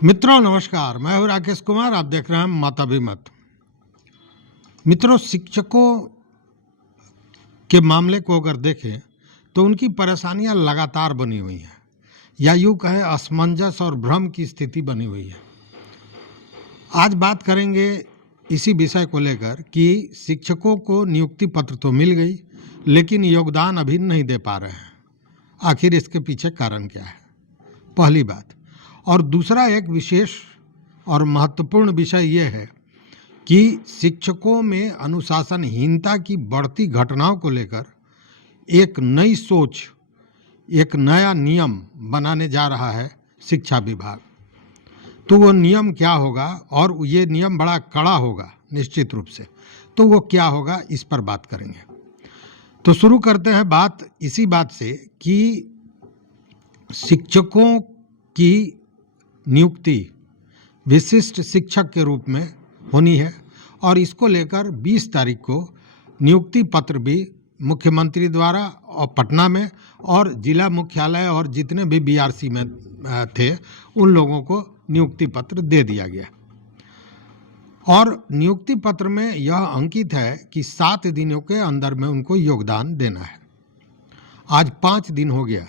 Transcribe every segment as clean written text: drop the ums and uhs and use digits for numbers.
मित्रों नमस्कार, मैं हूं राकेश कुमार। आप देख रहे हैं मत अभिमत। मित्रों, शिक्षकों के मामले को अगर देखें तो उनकी परेशानियां लगातार बनी हुई हैं, या यूं कहें असमंजस और भ्रम की स्थिति बनी हुई है। आज बात करेंगे इसी विषय को लेकर कि शिक्षकों को नियुक्ति पत्र तो मिल गई, लेकिन योगदान अभी नहीं दे पा रहे हैं। आखिर इसके पीछे कारण क्या है, पहली बात। और दूसरा एक विशेष और महत्वपूर्ण विषय यह है कि शिक्षकों में अनुशासनहीनता की बढ़ती घटनाओं को लेकर एक नई सोच, एक नया नियम बनाने जा रहा है शिक्षा विभाग। तो वो नियम क्या होगा, और ये नियम बड़ा कड़ा होगा निश्चित रूप से। तो वो क्या होगा, इस पर बात करेंगे। तो शुरू करते हैं बात इसी बात से कि शिक्षकों की नियुक्ति विशिष्ट शिक्षक के रूप में होनी है, और इसको लेकर 20 तारीख को नियुक्ति पत्र भी मुख्यमंत्री द्वारा और पटना में और जिला मुख्यालय और जितने भी बीआरसी में थे उन लोगों को नियुक्ति पत्र दे दिया गया। और नियुक्ति पत्र में यह अंकित है कि 7 दिनों के अंदर में उनको योगदान देना है। आज 5 दिन हो गया,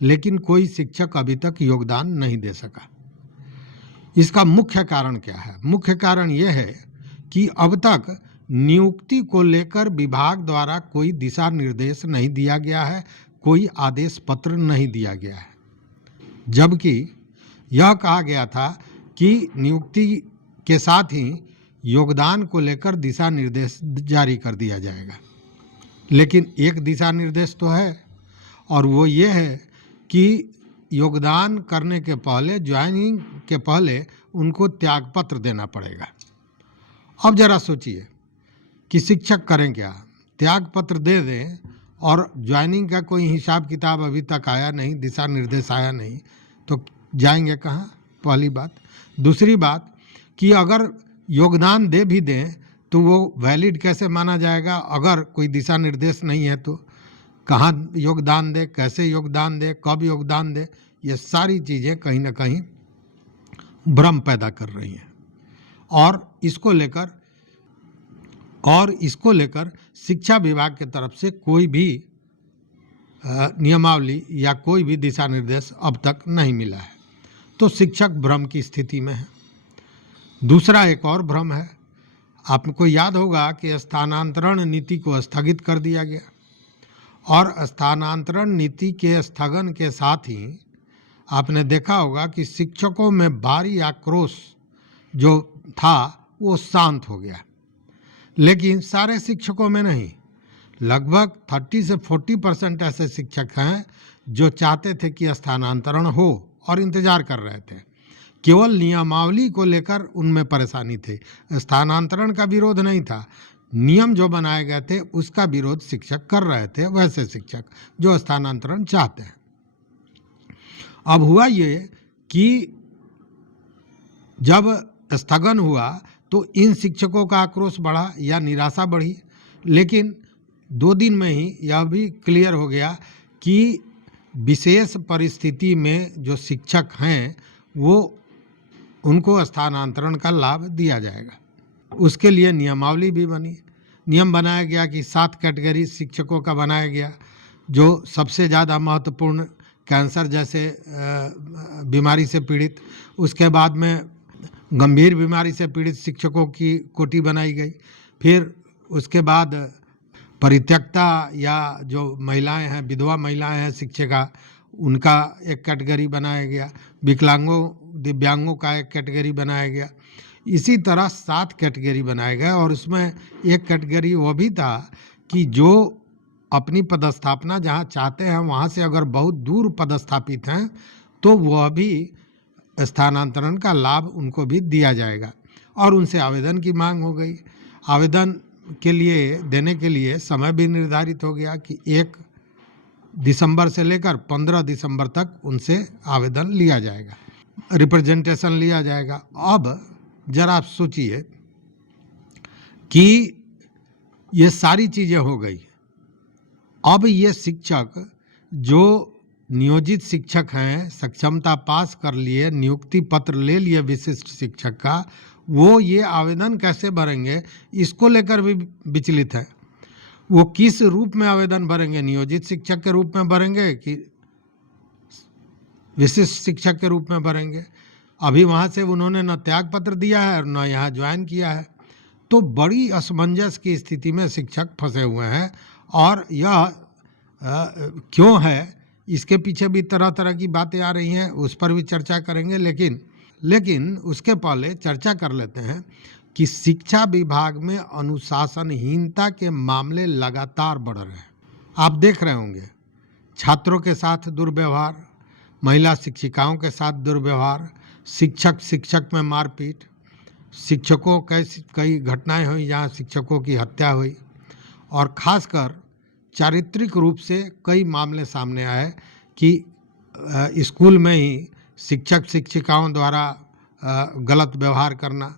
लेकिन कोई शिक्षक अभी तक योगदान नहीं दे सका। इसका मुख्य कारण क्या है? मुख्य कारण यह है कि अब तक नियुक्ति को लेकर विभाग द्वारा कोई दिशा निर्देश नहीं दिया गया है, कोई आदेश पत्र नहीं दिया गया है। जबकि यह कहा गया था कि नियुक्ति के साथ ही योगदान को लेकर दिशा निर्देश जारी कर दिया जाएगा। लेकिन एक दिशा निर्देश तो है, और वो ये है कि योगदान करने के पहले, ज्वाइनिंग के पहले उनको त्यागपत्र देना पड़ेगा। अब जरा सोचिए कि शिक्षक करें क्या? त्यागपत्र दे दें और ज्वाइनिंग का कोई हिसाब किताब अभी तक आया नहीं, दिशा निर्देश आया नहीं, तो जाएंगे कहाँ? पहली बात। दूसरी बात कि अगर योगदान दे भी दें तो वो वैलिड कैसे माना जाएगा? अगर कोई दिशा निर्देश नहीं है तो कहाँ योगदान दे, कैसे योगदान दे, कब योगदान दे? ये सारी चीज़ें कहीं ना कहीं भ्रम पैदा कर रही हैं। और इसको लेकर शिक्षा विभाग की तरफ से कोई भी नियमावली या कोई भी दिशा निर्देश अब तक नहीं मिला है। तो शिक्षक भ्रम की स्थिति में है। दूसरा एक और भ्रम है। आपको याद होगा कि स्थानांतरण नीति को स्थगित कर दिया गया, और स्थानांतरण नीति के स्थगन के साथ ही आपने देखा होगा कि शिक्षकों में भारी आक्रोश जो था वो शांत हो गया। लेकिन सारे शिक्षकों में नहीं, लगभग 30 से 40% ऐसे शिक्षक हैं जो चाहते थे कि स्थानांतरण हो और इंतजार कर रहे थे। केवल नियमावली को लेकर उनमें परेशानी थी, स्थानांतरण का विरोध नहीं था। नियम जो बनाए गए थे उसका विरोध शिक्षक कर रहे थे, वैसे शिक्षक जो स्थानांतरण चाहते हैं। अब हुआ ये कि जब स्थगन हुआ तो इन शिक्षकों का आक्रोश बढ़ा या निराशा बढ़ी। लेकिन 2 दिन में ही यह भी क्लियर हो गया कि विशेष परिस्थिति में जो शिक्षक हैं वो उनको स्थानांतरण का लाभ दिया जाएगा। उसके लिए नियमावली भी बनी। नियम बनाया गया कि 7 कैटेगरी शिक्षकों का बनाया गया। जो सबसे ज़्यादा महत्वपूर्ण कैंसर जैसे बीमारी से पीड़ित, उसके बाद में गंभीर बीमारी से पीड़ित शिक्षकों की कोटि बनाई गई। फिर उसके बाद परित्यक्ता या जो महिलाएं हैं, विधवा महिलाएं हैं शिक्षिका, उनका एक कैटेगरी बनाया गया। विकलांगों, दिव्यांगों का एक कैटेगरी बनाया गया। इसी तरह 7 कैटेगरी बनाए गए, और उसमें एक कैटेगरी वो भी था कि जो अपनी पदस्थापना जहाँ चाहते हैं वहाँ से अगर बहुत दूर पदस्थापित हैं तो वह भी स्थानांतरण का लाभ उनको भी दिया जाएगा। और उनसे आवेदन की मांग हो गई। आवेदन के लिए देने के लिए समय भी निर्धारित हो गया कि 1 दिसंबर से लेकर 15 दिसंबर तक उनसे आवेदन लिया जाएगा, रिप्रेजेंटेशन लिया जाएगा। अब जरा आप सोचिए कि ये सारी चीज़ें हो गई। अब ये शिक्षक जो नियोजित शिक्षक हैं, सक्षमता पास कर लिए, नियुक्ति पत्र ले लिए विशिष्ट शिक्षक का, वो ये आवेदन कैसे भरेंगे इसको लेकर भी विचलित है। वो किस रूप में आवेदन भरेंगे, नियोजित शिक्षक के रूप में भरेंगे कि विशिष्ट शिक्षक के रूप में भरेंगे? अभी वहाँ से उन्होंने न त्याग पत्र दिया है और न यहाँ ज्वाइन किया है। तो बड़ी असमंजस की स्थिति में शिक्षक फंसे हुए हैं और यह क्यों है, इसके पीछे भी तरह तरह की बातें आ रही हैं, उस पर भी चर्चा करेंगे। लेकिन उसके पहले चर्चा कर लेते हैं कि शिक्षा विभाग में अनुशासनहीनता के मामले लगातार बढ़ रहे हैं। आप देख रहे होंगे, छात्रों के साथ दुर्व्यवहार, महिला शिक्षिकाओं के साथ दुर्व्यवहार, शिक्षक में मारपीट, शिक्षकों कई घटनाएं हुई जहां शिक्षकों की हत्या हुई, और खासकर चारित्रिक रूप से कई मामले सामने आए कि स्कूल में ही शिक्षक शिक्षिकाओं द्वारा गलत व्यवहार करना,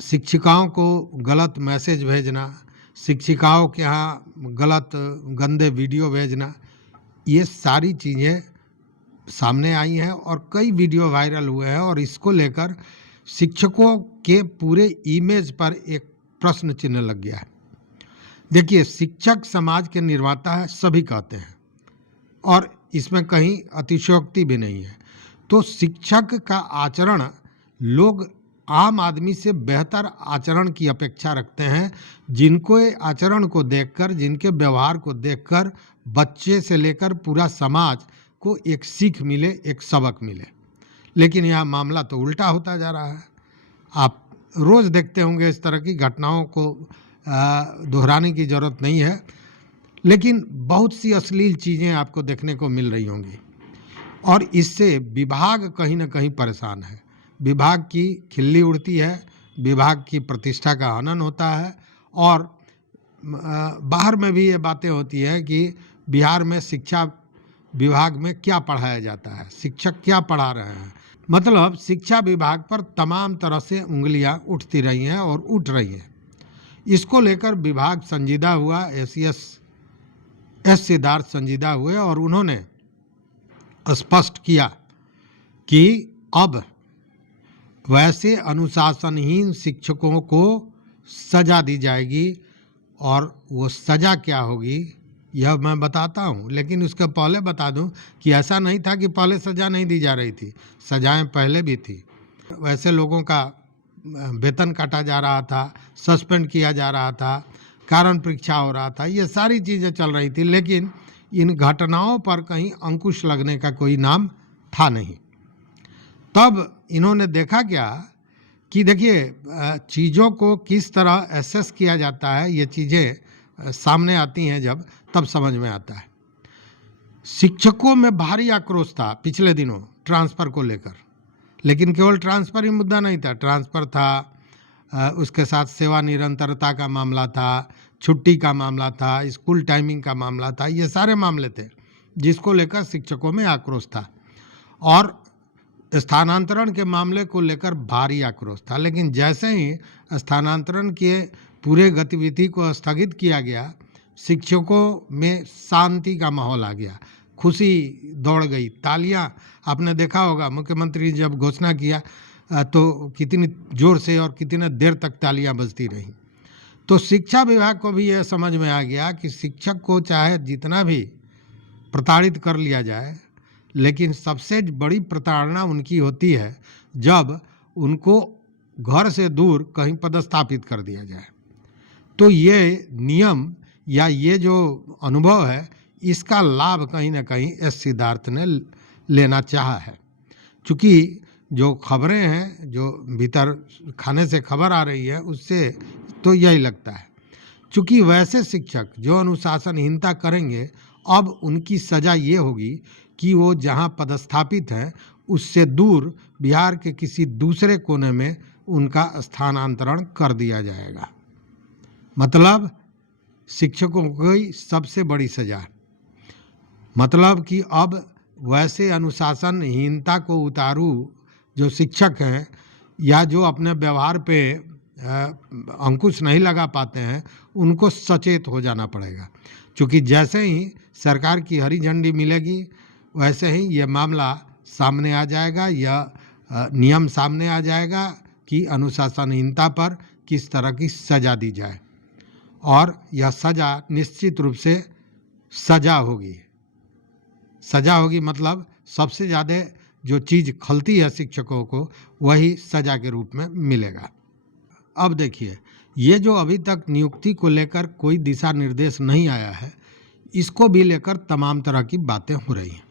शिक्षिकाओं को गलत मैसेज भेजना, शिक्षिकाओं के यहाँ गलत गंदे वीडियो भेजना, ये सारी चीज़ें सामने आई हैं और कई वीडियो वायरल हुए हैं और इसको लेकर शिक्षकों के पूरे इमेज पर एक प्रश्न चिन्ह लग गया है। देखिए, शिक्षक समाज के निर्माता है, सभी कहते हैं, और इसमें कहीं अतिशयोक्ति भी नहीं है। तो शिक्षक का आचरण, लोग आम आदमी से बेहतर आचरण की अपेक्षा रखते हैं, जिनको आचरण को देखकर, जिनके व्यवहार को देखकर बच्चे से लेकर पूरा समाज को एक सीख मिले, एक सबक मिले। लेकिन यह मामला तो उल्टा होता जा रहा है। आप रोज़ देखते होंगे इस तरह की घटनाओं को, दोहराने की ज़रूरत नहीं है, लेकिन बहुत सी अश्लील चीज़ें आपको देखने को मिल रही होंगी और इससे विभाग कहीं ना कहीं परेशान है। विभाग की खिल्ली उड़ती है, विभाग की प्रतिष्ठा का हनन होता है और बाहर में भी ये बातें होती है कि बिहार में शिक्षा विभाग में क्या पढ़ाया जाता है, शिक्षक क्या पढ़ा रहे हैं। मतलब शिक्षा विभाग पर तमाम तरह से उंगलियां उठती रही हैं और उठ रही हैं। इसको लेकर विभाग संजीदा हुआ, एस सिद्धार्थ संजीदा हुए और उन्होंने स्पष्ट किया कि अब वैसे अनुशासनहीन शिक्षकों को सजा दी जाएगी और वो सजा क्या होगी यह मैं बताता हूँ। लेकिन उसके पहले बता दूँ कि ऐसा नहीं था कि पहले सज़ा नहीं दी जा रही थी, सजाएं पहले भी थी। वैसे लोगों का वेतन काटा जा रहा था, सस्पेंड किया जा रहा था, कारण परीक्षा हो रहा था, ये सारी चीज़ें चल रही थी, लेकिन इन घटनाओं पर कहीं अंकुश लगने का कोई नाम था नहीं। तब इन्होंने देखा क्या कि देखिए, चीज़ों को किस तरह एसेस किया जाता है, ये चीज़ें सामने आती हैं जब, तब समझ में आता है। शिक्षकों में भारी आक्रोश था पिछले दिनों ट्रांसफ़र को लेकर, लेकिन केवल ट्रांसफ़र ही मुद्दा नहीं था, ट्रांसफ़र था, उसके साथ सेवा निरंतरता का मामला था, छुट्टी का मामला था, स्कूल टाइमिंग का मामला था, ये सारे मामले थे जिसको लेकर शिक्षकों में आक्रोश था और स्थानांतरण के मामले को लेकर भारी आक्रोश था। लेकिन जैसे ही स्थानांतरण के पूरे गतिविधि को स्थगित किया गया, शिक्षकों में शांति का माहौल आ गया, खुशी दौड़ गई, तालियां, आपने देखा होगा मुख्यमंत्री जब घोषणा किया तो कितनी जोर से और कितने देर तक तालियां बजती रहीं। तो शिक्षा विभाग को भी यह समझ में आ गया कि शिक्षक को चाहे जितना भी प्रताड़ित कर लिया जाए, लेकिन सबसे बड़ी प्रताड़ना उनकी होती है जब उनको घर से दूर कहीं पदस्थापित कर दिया जाए। तो ये नियम या ये जो अनुभव है, इसका लाभ कहीं ना कहीं एस सिद्धार्थ ने लेना चाहा है। चूँकि जो खबरें हैं, जो भीतर खाने से खबर आ रही है, उससे तो यही लगता है। चूँकि वैसे शिक्षक जो अनुशासनहीनता करेंगे, अब उनकी सज़ा ये होगी कि वो जहाँ पदस्थापित हैं उससे दूर बिहार के किसी दूसरे कोने में उनका स्थानांतरण कर दिया जाएगा। मतलब शिक्षकों की सबसे बड़ी सज़ा, मतलब कि अब वैसे अनुशासनहीनता को उतारू जो शिक्षक हैं या जो अपने व्यवहार पे अंकुश नहीं लगा पाते हैं, उनको सचेत हो जाना पड़ेगा। क्योंकि जैसे ही सरकार की हरी झंडी मिलेगी वैसे ही ये मामला सामने आ जाएगा, यह नियम सामने आ जाएगा कि अनुशासनहीनता पर किस तरह की सज़ा दी जाए, और यह सज़ा निश्चित रूप से सज़ा होगी। सज़ा होगी मतलब सबसे ज़्यादा जो चीज़ खलती है शिक्षकों को वही सज़ा के रूप में मिलेगा। अब देखिए, ये जो अभी तक नियुक्ति को लेकर कोई दिशा निर्देश नहीं आया है, इसको भी लेकर तमाम तरह की बातें हो रही हैं।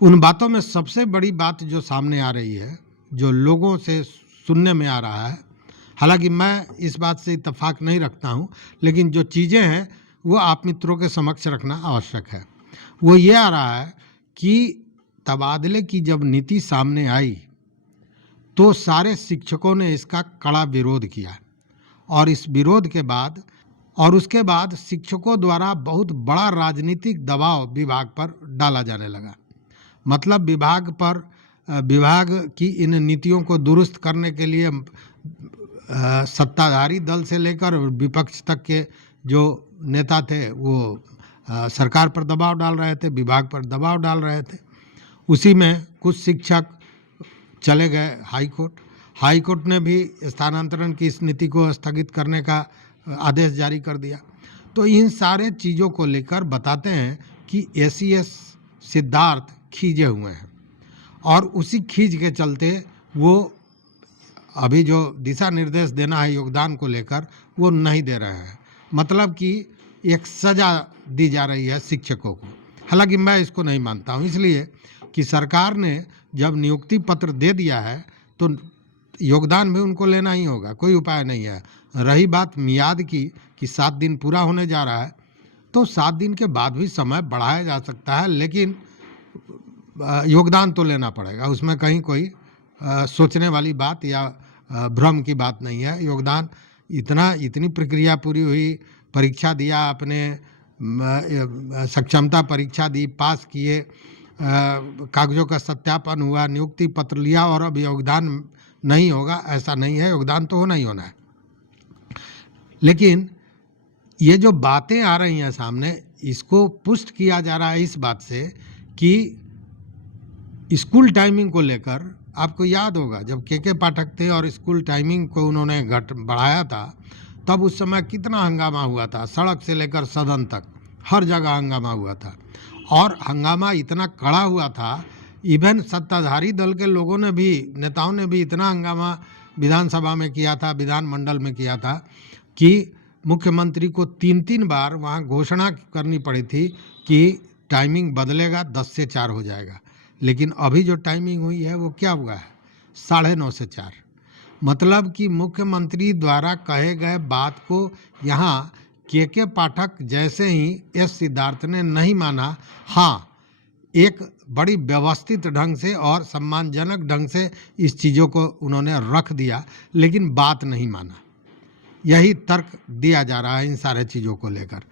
उन बातों में सबसे बड़ी बात जो सामने आ रही है, जो लोगों से सुनने में आ रहा है, हालांकि मैं इस बात से इत्तेफाक नहीं रखता हूं, लेकिन जो चीज़ें हैं वो आप मित्रों के समक्ष रखना आवश्यक है। वो ये आ रहा है कि तबादले की जब नीति सामने आई तो सारे शिक्षकों ने इसका कड़ा विरोध किया, और इस विरोध के बाद और उसके बाद शिक्षकों द्वारा बहुत बड़ा राजनीतिक दबाव विभाग पर डाला जाने लगा। मतलब विभाग की इन नीतियों को दुरुस्त करने के लिए सत्ताधारी दल से लेकर विपक्ष तक के जो नेता थे वो सरकार पर दबाव डाल रहे थे, विभाग पर दबाव डाल रहे थे। उसी में कुछ शिक्षक चले गए हाई कोर्ट ने भी स्थानांतरण की इस नीति को स्थगित करने का आदेश जारी कर दिया। तो इन सारे चीज़ों को लेकर बताते हैं कि एसीएस सिद्धार्थ खींचे हुए हैं, और उसी खींच के चलते वो अभी जो दिशा निर्देश देना है योगदान को लेकर वो नहीं दे रहे हैं। मतलब कि एक सज़ा दी जा रही है शिक्षकों को। हालांकि मैं इसको नहीं मानता हूँ, इसलिए कि सरकार ने जब नियुक्ति पत्र दे दिया है तो योगदान भी उनको लेना ही होगा, कोई उपाय नहीं है। रही बात मियाद की कि 7 दिन पूरा होने जा रहा है, तो 7 दिन के बाद भी समय बढ़ाया जा सकता है, लेकिन योगदान तो लेना पड़ेगा। उसमें कहीं कोई सोचने वाली बात या भ्रम की बात नहीं है। योगदान इतनी प्रक्रिया पूरी हुई, परीक्षा दिया, आपने सक्षमता परीक्षा दी, पास किए, कागजों का सत्यापन हुआ, नियुक्ति पत्र लिया, और अब योगदान नहीं होगा, ऐसा नहीं है। योगदान तो होना ही होना है। लेकिन ये जो बातें आ रही हैं सामने, इसको पुष्ट किया जा रहा है इस बात से कि स्कूल टाइमिंग को लेकर आपको याद होगा जब के पाठक थे और स्कूल टाइमिंग को उन्होंने बढ़ाया था, तब उस समय कितना हंगामा हुआ था। सड़क से लेकर सदन तक हर जगह हंगामा हुआ था, और हंगामा इतना कड़ा हुआ था, इवन सत्ताधारी दल के लोगों ने भी, नेताओं ने भी इतना हंगामा विधानसभा में किया था, विधानमंडल में किया था कि मुख्यमंत्री को 3 बार वहाँ घोषणा करनी पड़ी थी कि टाइमिंग बदलेगा, 10 से 4 हो जाएगा। लेकिन अभी जो टाइमिंग हुई है वो क्या हुआ है, 9:30 से 4। मतलब कि मुख्यमंत्री द्वारा कहे गए बात को यहाँ के पाठक जैसे ही एस सिद्धार्थ ने नहीं माना। हाँ, एक बड़ी व्यवस्थित ढंग से और सम्मानजनक ढंग से इस चीज़ों को उन्होंने रख दिया, लेकिन बात नहीं माना। यही तर्क दिया जा रहा है इन सारे चीज़ों को लेकर।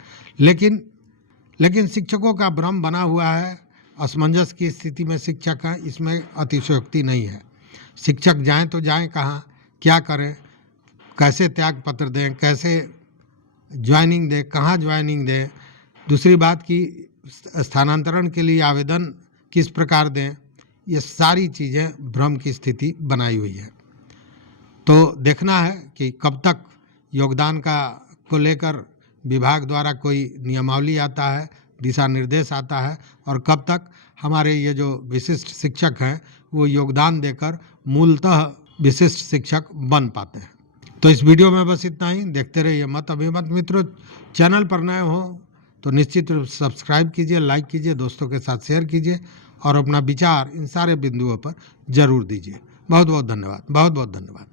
लेकिन शिक्षकों का भ्रम बना हुआ है, असमंजस की स्थिति में शिक्षक हैं, इसमें अतिशयोक्ति नहीं है। शिक्षक जाएं तो जाएं कहाँ, क्या करें, कैसे त्याग पत्र दें, कैसे ज्वाइनिंग दें, कहाँ ज्वाइनिंग दें, दूसरी बात कि स्थानांतरण के लिए आवेदन किस प्रकार दें, ये सारी चीज़ें भ्रम की स्थिति बनाई हुई है। तो देखना है कि कब तक योगदान को लेकर विभाग द्वारा कोई नियमावली आता है, दिशा निर्देश आता है, और कब तक हमारे ये जो विशिष्ट शिक्षक हैं वो योगदान देकर मूलतः विशिष्ट शिक्षक बन पाते हैं। तो इस वीडियो में बस इतना ही। देखते रहिए मत अभिमत। मित्रों, चैनल पर नए हो तो निश्चित रूप से सब्सक्राइब कीजिए, लाइक कीजिए, दोस्तों के साथ शेयर कीजिए, और अपना विचार इन सारे बिंदुओं पर जरूर दीजिए। बहुत बहुत धन्यवाद।